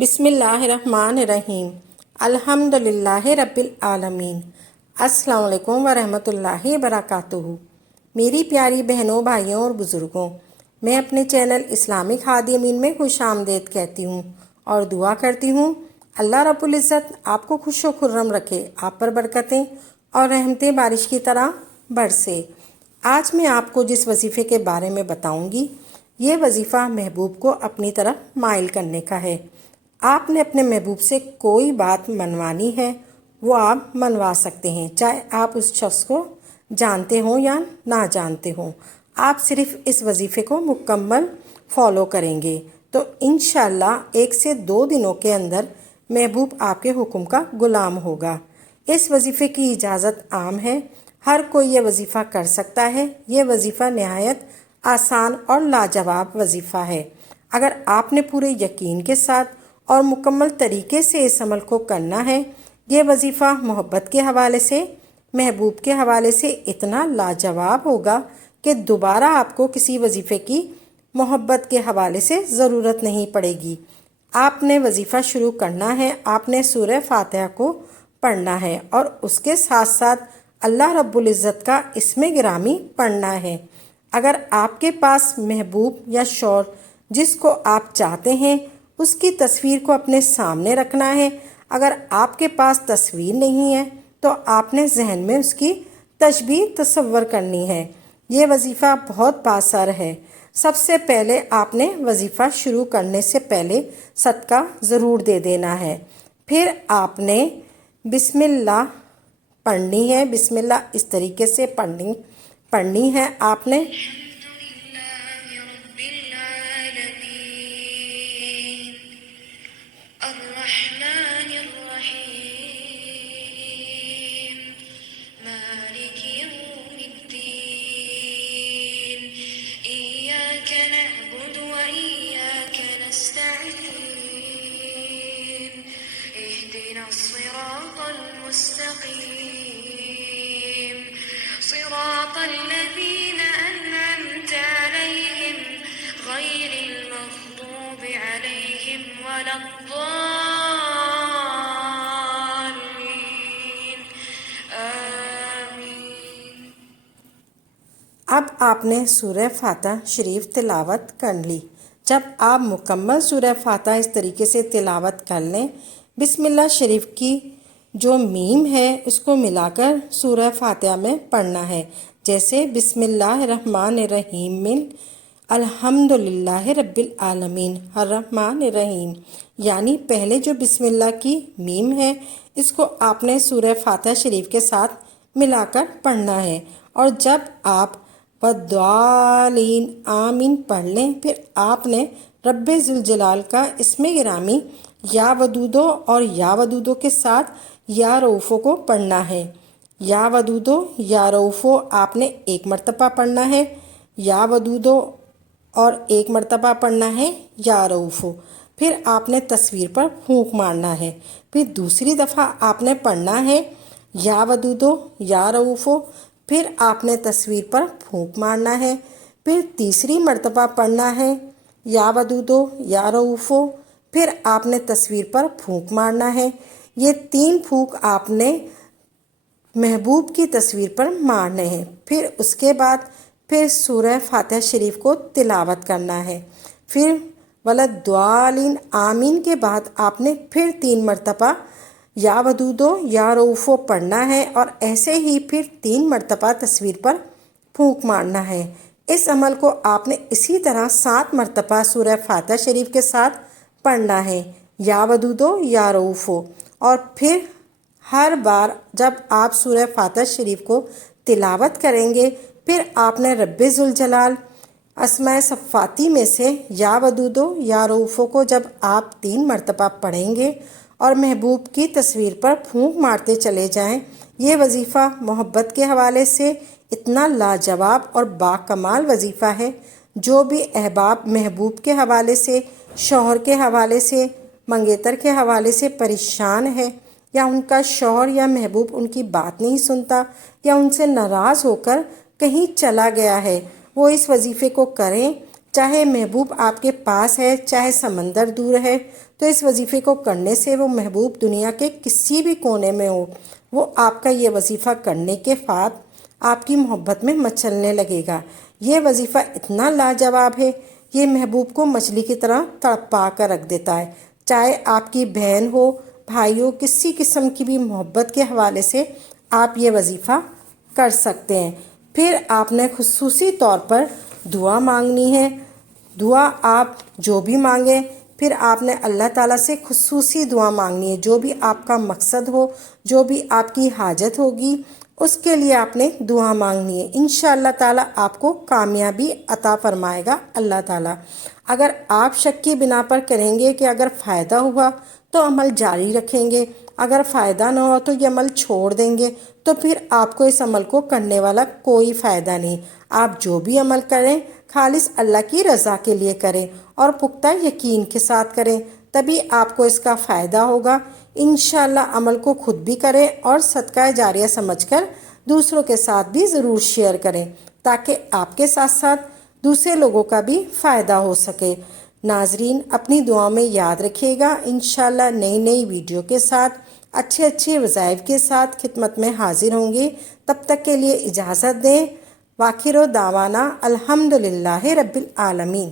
بسم اللہ الرحمن الرحیم الحمدللہ رب العالمین۔ السلام علیکم ورحمۃ اللہ وبرکاتہ۔ میری پیاری بہنوں، بھائیوں اور بزرگوں، میں اپنے چینل اسلامک ہادی امین میں خوش آمدید کہتی ہوں اور دعا کرتی ہوں اللہ رب العزت آپ کو خوش و خرم رکھے، آپ پر برکتیں اور رحمتیں بارش کی طرح برسے۔ آج میں آپ کو جس وظیفے کے بارے میں بتاؤں گی، یہ وظیفہ محبوب کو اپنی طرف مائل کرنے کا ہے۔ آپ نے اپنے محبوب سے کوئی بات منوانی ہے، وہ آپ منوا سکتے ہیں، چاہے آپ اس شخص کو جانتے ہوں یا نہ جانتے ہوں۔ آپ صرف اس وظیفے کو مکمل فالو کریں گے تو انشاءاللہ 1 سے 2 دنوں کے اندر محبوب آپ کے حکم کا غلام ہوگا۔ اس وظیفے کی اجازت عام ہے، ہر کوئی یہ وظیفہ کر سکتا ہے۔ یہ وظیفہ نہایت آسان اور لاجواب وظیفہ ہے۔ اگر آپ نے پورے یقین کے ساتھ اور مکمل طریقے سے اس عمل کو کرنا ہے، یہ وظیفہ محبت کے حوالے سے، محبوب کے حوالے سے اتنا لاجواب ہوگا کہ دوبارہ آپ کو کسی وظیفے کی محبت کے حوالے سے ضرورت نہیں پڑے گی۔ آپ نے وظیفہ شروع کرنا ہے، آپ نے سورہ فاتحہ کو پڑھنا ہے اور اس کے ساتھ ساتھ اللہ رب العزت کا اسم گرامی پڑھنا ہے۔ اگر آپ کے پاس محبوب یا شوہر جس کو آپ چاہتے ہیں اس کی تصویر کو اپنے سامنے رکھنا ہے۔ اگر آپ کے پاس تصویر نہیں ہے تو آپ نے ذہن میں اس کی تشبیہ تصور کرنی ہے۔ یہ وظیفہ بہت بااثر ہے۔ سب سے پہلے آپ نے وظیفہ شروع کرنے سے پہلے صدقہ ضرور دے دینا ہے۔ پھر آپ نے بسم اللہ پڑھنی ہے۔ بسم اللہ اس طریقے سے پڑھنی ہے آپ نے صراط الذين أنعمت عليهم غير المغضوب عليهم ولا الضالين آمين۔ اب آپ نے سورہ فاتحہ شریف تلاوت کر لی۔ جب آپ مکمل سورہ فاتحہ اس طریقے سے تلاوت کر لیں، بسم اللہ شریف کی جو میم ہے اس کو ملا کر سورہ فاتحہ میں پڑھنا ہے، جیسے بسم اللہ الرحمن الرحیم الحمدللہ رب العالمین الرحمن الرحیم، یعنی پہلے جو بسم اللہ کی میم ہے اس کو آپ نے سورہ فاتحہ شریف کے ساتھ ملا کر پڑھنا ہے، اور جب آپ والضالین آمین پڑھ لیں، پھر آپ نے رب ذوالجلال کا اسم گرامی یا ودودو اور یا ودودو کے ساتھ یا رؤوفو کو پڑھنا ہے۔ یا ودودو یا رؤوفو آپ نے 1 مرتبہ پڑھنا ہے، یا ودودو اور 1 مرتبہ پڑھنا ہے یا رؤوفو۔ پھر آپ نے تصویر پر پھونک مارنا ہے، پھر دوسری دفعہ آپ نے پڑھنا ہے یا ودودو یا رؤوفو، پھر آپ نے تصویر پر پھونک مارنا ہے، پھر تیسری مرتبہ پڑھنا ہے یا ودودو یا رؤوفو، پھر آپ نے تصویر پر پھونک مارنا ہے۔ یہ 3 پھونک آپ نے محبوب کی تصویر پر مارنے ہیں۔ پھر اس کے بعد پھر سورہ فاتحہ شریف کو تلاوت کرنا ہے۔ پھر وللضالین آمین کے بعد آپ نے پھر 3 مرتبہ یا ودودو یا رؤوفو پڑھنا ہے، اور ایسے ہی پھر 3 مرتبہ تصویر پر پھونک مارنا ہے۔ اس عمل کو آپ نے اسی طرح 7 مرتبہ سورہ فاتحہ شریف کے ساتھ پڑھنا ہے، یا ودودو یا رؤوفو، اور پھر ہر بار جب آپ سورہ فاتحہ شریف کو تلاوت کریں گے، پھر آپ نے رب ذوالجلال اسماء صفاتی میں سے یا ودودو یا رؤوفو کو جب آپ 3 مرتبہ پڑھیں گے اور محبوب کی تصویر پر پھونک مارتے چلے جائیں، یہ وظیفہ محبت کے حوالے سے اتنا لاجواب اور باکمال وظیفہ ہے۔ جو بھی احباب محبوب کے حوالے سے، شوہر کے حوالے سے، منگیتر کے حوالے سے پریشان ہے، یا ان کا شوہر یا محبوب ان کی بات نہیں سنتا، یا ان سے ناراض ہو کر کہیں چلا گیا ہے، وہ اس وظیفے کو کریں۔ چاہے محبوب آپ کے پاس ہے، چاہے سمندر دور ہے، تو اس وظیفے کو کرنے سے وہ محبوب دنیا کے کسی بھی کونے میں ہو، وہ آپ کا یہ وظیفہ کرنے کے بعد آپ کی محبت میں مچلنے لگے گا۔ یہ وظیفہ اتنا لاجواب ہے، یہ محبوب کو مچھلی کی طرح تڑپا کر رکھ دیتا ہے۔ چاہے آپ کی بہن ہو، بھائی ہو، کسی قسم کی بھی محبت کے حوالے سے آپ یہ وظیفہ کر سکتے ہیں۔ پھر آپ نے خصوصی طور پر دعا مانگنی ہے۔ دعا آپ جو بھی مانگیں، پھر آپ نے اللہ تعالیٰ سے خصوصی دعا مانگنی ہے۔ جو بھی آپ کا مقصد ہو، جو بھی آپ کی حاجت ہوگی، اس کے لیے آپ نے دعا مانگنی ہے۔ انشاءاللہ تعالیٰ آپ کو کامیابی عطا فرمائے گا اللہ تعالیٰ۔ اگر آپ شک کی بنا پر کریں گے کہ اگر فائدہ ہوا تو عمل جاری رکھیں گے، اگر فائدہ نہ ہوا تو یہ عمل چھوڑ دیں گے، تو پھر آپ کو اس عمل کو کرنے والا کوئی فائدہ نہیں۔ آپ جو بھی عمل کریں خالص اللہ کی رضا کے لیے کریں اور پختہ یقین کے ساتھ کریں، تبھی آپ کو اس کا فائدہ ہوگا۔ انشاءاللہ عمل کو خود بھی کریں اور صدقہ جاریہ سمجھ کر دوسروں کے ساتھ بھی ضرور شیئر کریں، تاکہ آپ کے ساتھ ساتھ دوسرے لوگوں کا بھی فائدہ ہو سکے۔ ناظرین، اپنی دعا میں یاد رکھیے گا، انشاءاللہ نئی ویڈیو کے ساتھ اچھے وظائف کے ساتھ خدمت میں حاضر ہوں گے۔ تب تک کے لیے اجازت دیں۔ وآخر دعوانا الحمدللہ رب العالمین۔